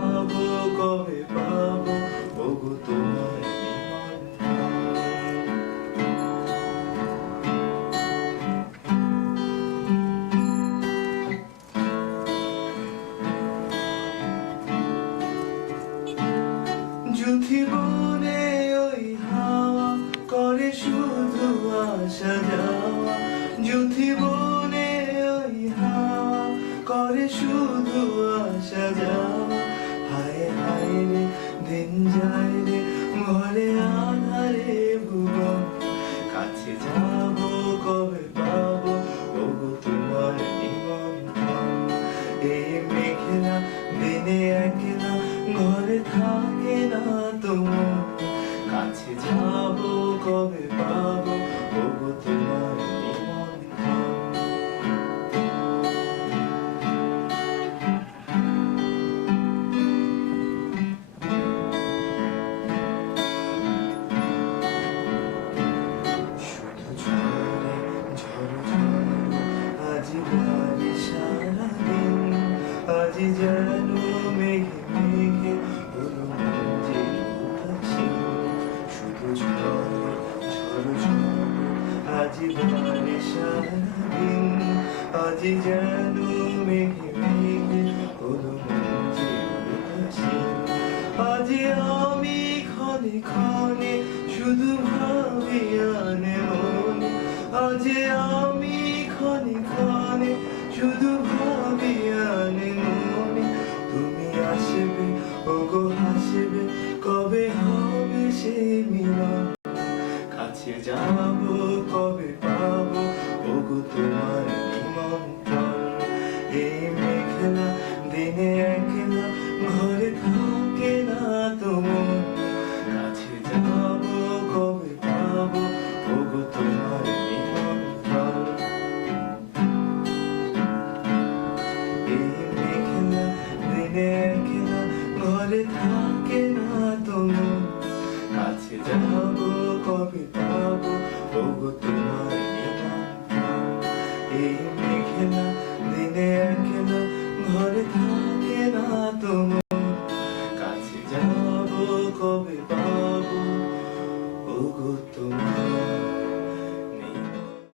যাবো কবে পাবো ওগো তোমার জুথি বনে ওই হাওয়া করে শুধু আসা যাওয়া জুথি বনে ওই হাওয়া করে শুধু আসা যাওয়া হায় হায় রে দিন যায় রে ঘরে আধারে ভুবন কাছে যাবো কবে পাবো ওগো তোমার নিমন্ত্রণ এই মেঘলা দিনে একলা ঘরে থাকে না তোমার কাছে যাবো কবে পাবো ওগো তোমার নিমন্ত্রণ শুধু ঝরে ঝড় ঝড় আজি বাড়ি সারাদিন আজি যেন মেঘে মেঘে হলো মঞ্জের উদাসীন শুধু ঝড় ঝড় ঝড় আজি বাড়ি সারাদিন আজি যেন মেঘে মেঘে হলো মঞ্জের উদাসীন আজি আমি ক্ষণে ক্ষণে শুধু ভাবি আনে মনে আজি আমি ক্ষণে ক্ষণে শুধু ভাবি আনে মনে তুমি আসবে ওগো হাসবে কবে হবে সে মিলন কাছে যাবো কবে পাবো ওগো তোমার নিমন্ত্রণ এই মেঘলা দিনে একলা ঘরে থাকে না তোমার কাছে যাবো কবে পাবো ওগো তোমার নিমন্ত্রণ এই মেঘলা দিনে একলা ঘরে থাকে না তোমার কাছে যাবো কবে পাবো ওগো তোমার নিমন্ত্রণ এই মেঘলা দিনে একলা ঘরে থাকে না তোমার